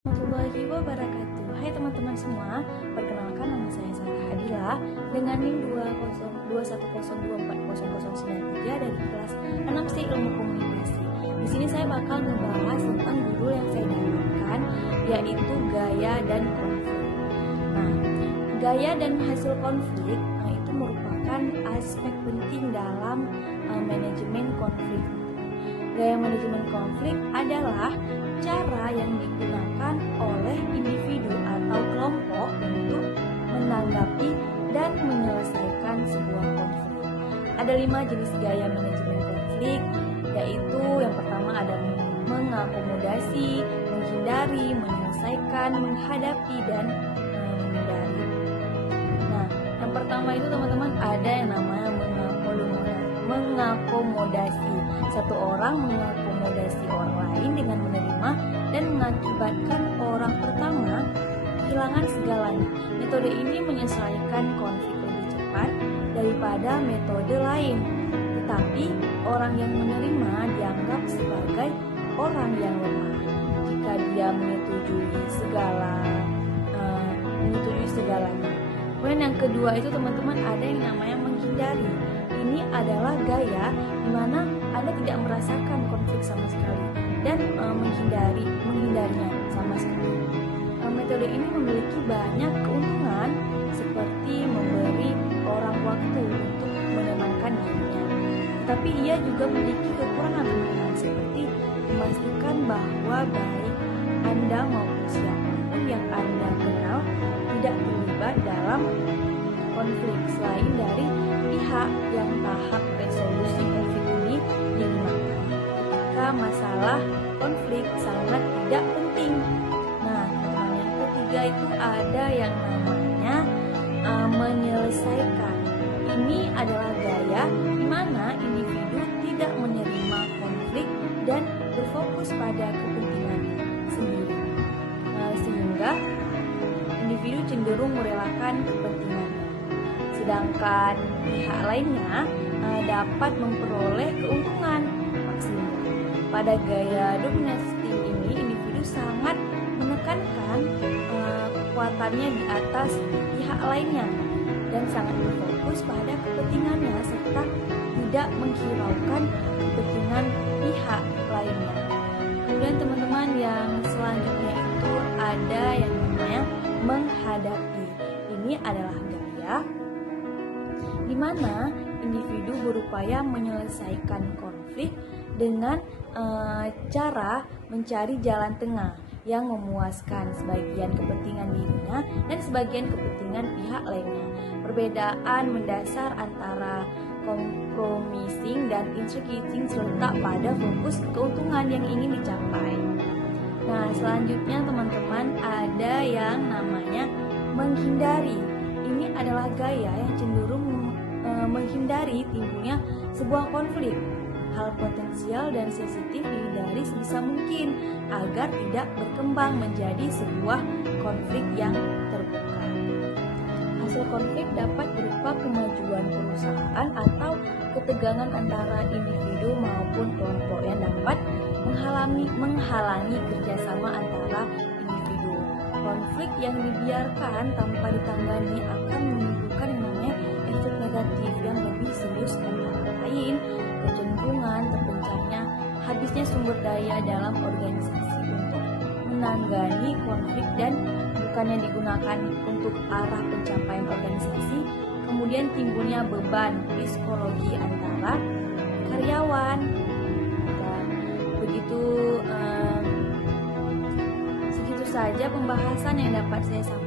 Warahmatullahi wabarakatuh. Hai teman-teman semua, perkenalkan nama saya Sarah Hadila dengan NIM 210240093 dari kelas 6C Ilmu Komunikasi. Di sini saya bakal membahas tentang judul yang saya dapatkan, yaitu gaya dan konflik. Nah, gaya dan hasil konflik itu merupakan aspek penting dalam manajemen konflik. Gaya manajemen konflik adalah cara yang digunakan oleh individu atau kelompok untuk menanggapi dan menyelesaikan sebuah konflik. Ada 5 jenis gaya manajemen konflik, yaitu yang pertama ada mengakomodasi, menghindari, menyelesaikan, menghadapi, dan menghindari. Nah, yang pertama itu teman-teman ada yang namanya mengakomodasi. Satu orang mengakomodasi orang lain dengan menerima dan mengakibatkan orang pertama kehilangan segalanya. Metode ini menyelesaikan konflik lebih cepat daripada metode lain. Tetapi orang yang menerima dianggap sebagai orang yang lemah jika dia menyetujui segalanya. Kemudian yang kedua itu teman-teman ada yang namanya menghindari. Ini adalah gaya di mana Anda tidak merasakan konflik sama sekali dan menghindarinya sama sekali. Metode ini memiliki banyak keuntungan seperti memberi orang waktu untuk menenangkan dirinya. Tapi ia juga memiliki kekurangan seperti memastikan bahwa baik Anda maupun siapapun yang Anda kenal tidak terlibat dalam konflik selain dari pihak yang tahap resolusi konflik ini digunakan ketika masalah konflik sangat tidak penting. Nah, yang ketiga itu ada yang namanya menyelesaikan. Ini adalah gaya di mana individu tidak menerima konflik dan berfokus pada kepentingannya sendiri, sehingga individu cenderung merelakan kepentingannya. Sedangkan pihak lainnya dapat memperoleh keuntungan maksimal. Pada gaya dominasi ini, individu sangat menekankan kekuatannya di atas pihak lainnya dan sangat berfokus pada kepentingannya serta tidak menghiraukan kepentingan pihak lainnya. Kemudian teman-teman yang selanjutnya itu ada yang namanya menghadapi. Ini adalah gaya di mana individu berupaya menyelesaikan konflik dengan cara mencari jalan tengah yang memuaskan sebagian kepentingan dirinya dan sebagian kepentingan pihak lainnya. Perbedaan mendasar antara compromising dan intriguing terletak pada fokus keuntungan yang ingin dicapai. Nah, selanjutnya teman-teman ada yang namanya menghindari. Ini adalah gaya yang cenderung menghindari timbulnya sebuah konflik. Hal potensial dan sensitif dihindari sebisa mungkin agar tidak berkembang menjadi sebuah konflik yang terbuka. Hasil konflik dapat berupa kemajuan perusahaan atau ketegangan antara individu maupun kelompok yang dapat menghalangi kerjasama antara individu. Konflik yang dibiarkan tanpa ditangani akan menimbulkan yang namanya efek negatif yang lebih serius, antara lain kecenderungan terpencarnya habisnya sumber daya dalam organisasi untuk menangani konflik dan bukannya digunakan untuk arah pencapaian organisasi. Kemudian timbulnya beban psikologi antara karyawan. Dan begitu segitu saja pembahasan yang dapat saya sampaikan.